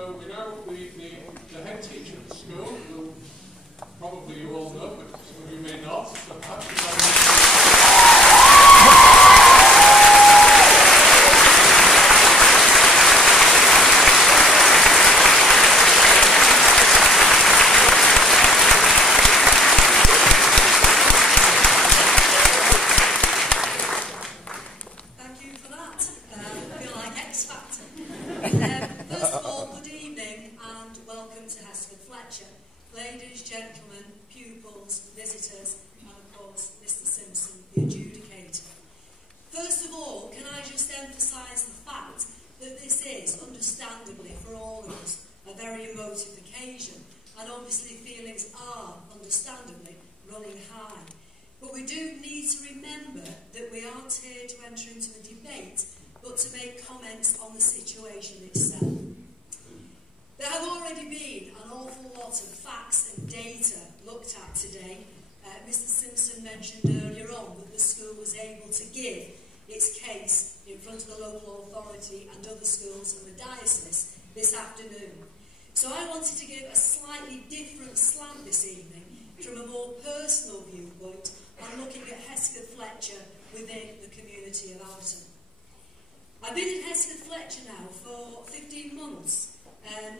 So we know the head teacher at the school, who probably you all know, but some of you may not. So First of all, good evening and welcome to Hesketh Fletcher. Ladies, gentlemen, pupils, visitors, and of course, Mr. Simpson, the adjudicator. First of all, can I just emphasise the fact that this is, understandably for all of us, a very emotive occasion, and obviously feelings are, understandably, running high. But we do need to remember that we aren't here to enter into a debate, but to make comments on the situation itself. There have already been an awful lot of facts and data looked at today. Mr. Simpson mentioned earlier on that the school was able to give its case in front of the local authority and other schools in the diocese this afternoon. So I wanted to give a slightly different slant this evening from a more personal viewpoint on looking at Hesketh Fletcher within the community of Atherton. I've been at Hesketh Fletcher now for 15 months.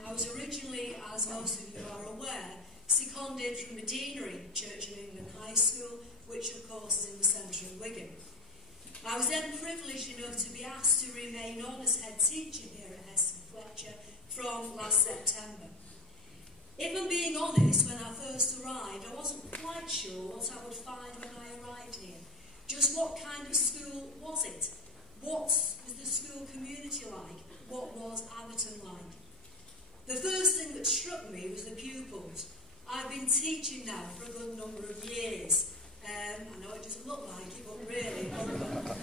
I was originally, as most of you are aware, seconded from the Deanery Church of England High School, which of course is in the centre of Wigan. I was then privileged enough to be asked to remain on as head teacher here at Hesketh Fletcher from last September. If I'm being honest, when I first arrived, I wasn't quite sure what I would find when I arrived here. Just what kind of school was it? What was the school community like? What was Atherton like? The first thing that struck me was the pupils. I've been teaching now for a good number of years. I know it doesn't look like it, but really,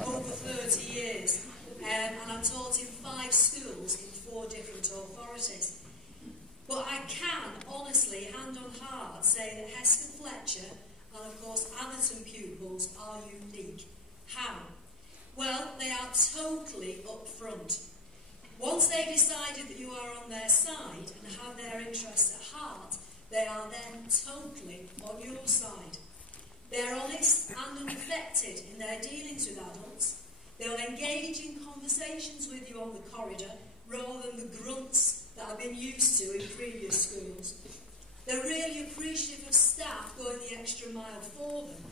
over 30 years. And I've taught in 5 schools in 4 different authorities. But I can, honestly, hand on heart, say that Hesketh Fletcher and, of course, Atherton pupils are unique. How? Well, they are totally up front. Once they've decided that you are on their side and have their interests at heart, they are then totally on your side. They're honest and unaffected in their dealings with adults. They'll engage in conversations with you on the corridor rather than the grunts that I've been used to in previous schools. They're really appreciative of staff going the extra mile for them,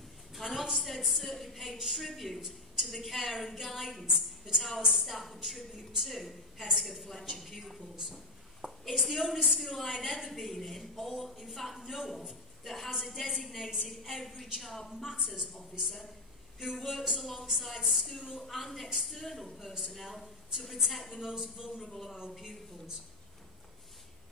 and Ofsted certainly paid tribute to the care and guidance that our staff attribute to Hesketh Fletcher pupils. It's the only school I've ever been in, or in fact know of, that has a designated Every Child Matters officer who works alongside school and external personnel to protect the most vulnerable of our pupils.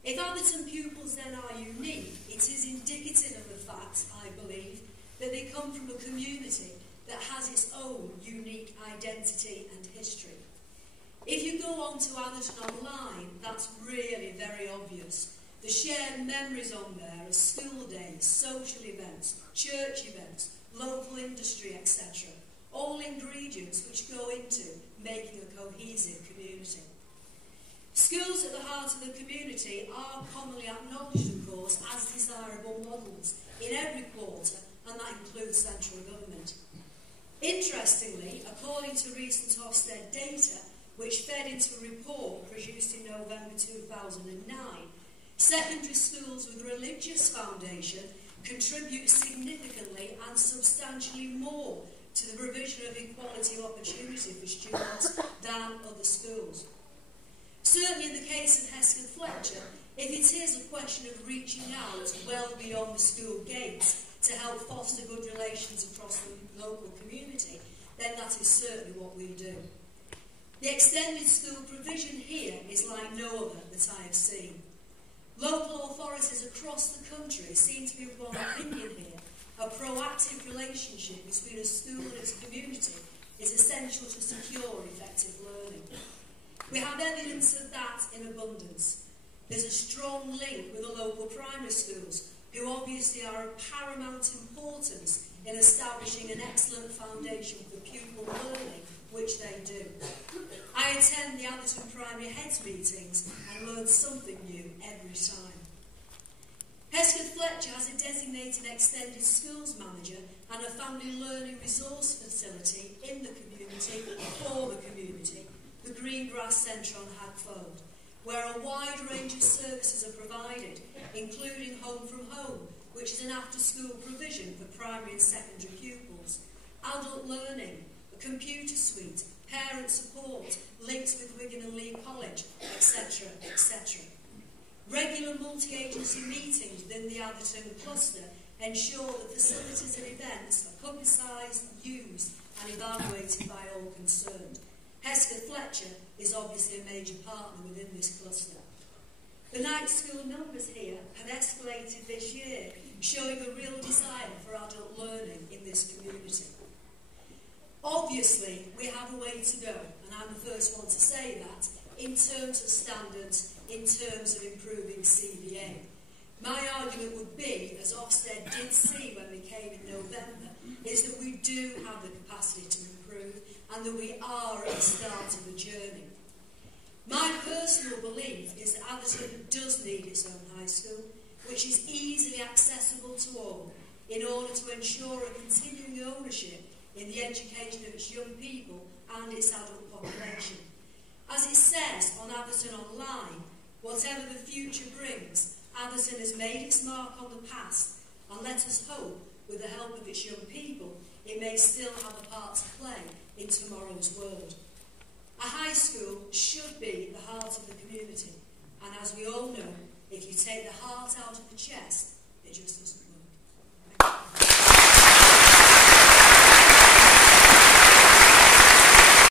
If Atherton pupils then are unique, it is indicative of the fact, I believe, that they come from a community that has its own unique identity and history. If you go on to Atherton online, that's really very obvious. The shared memories on there are school days, social events, church events, local industry, etc. All ingredients which go into making a cohesive community. Schools at the heart of the community are commonly acknowledged, of course, as desirable models in every quarter, and that includes central government. Interestingly, according to recent Ofsted data, which fed into a report produced in November 2009, secondary schools with religious foundation contribute significantly and substantially more to the provision of equality of opportunity for students than other schools. Certainly in the case of Hesketh Fletcher, if it is a question of reaching out well beyond the school gates to help foster good relations across the local community, then that is certainly what we do. The extended school provision here is like no other that I have seen. Local authorities across the country seem to be of one opinion here. A proactive relationship between a school and its community is essential to secure effective learning. We have evidence of that in abundance. There's a strong link with the local primary schools, who obviously are of paramount importance in establishing an excellent foundation for pupil learning which they do. I attend the Atherton Primary Heads meetings and learn something new every time. Hesketh Fletcher has a designated extended schools manager and a family learning resource facility in the community for the community, the Greengrass Centre on Hagfold, where a wide range of services are provided, including Home from Home, which is an after-school provision for primary and secondary pupils, adult learning, a computer suite, parent support, links with Wigan and Lee College, etc., etc. Regular multi-agency meetings within the Atherton cluster ensure that facilities and events are publicised, used and evaluated by all concerned. Hesketh Fletcher is obviously a major partner within this cluster. The night school numbers here have escalated this year, showing a real desire for adult learning in this community. Obviously, we have a way to go, and I'm the first one to say that, in terms of standards, in terms of improving CVA. My argument would be, as Ofsted did see when we came in November, is that we do have the capacity to improve and that we are at the start of a journey. My personal belief is that Atherton does need its own high school, which is easily accessible to all, in order to ensure a continuing ownership in the education of its young people and its adult population. As it says on Atherton Online, whatever the future brings, Atherton has made its mark on the past, and let us hope, with the help of its young people, it may still have a part to play in tomorrow's world. A high school should be the heart of the community, and as we all know, if you take the heart out of the chest, it just doesn't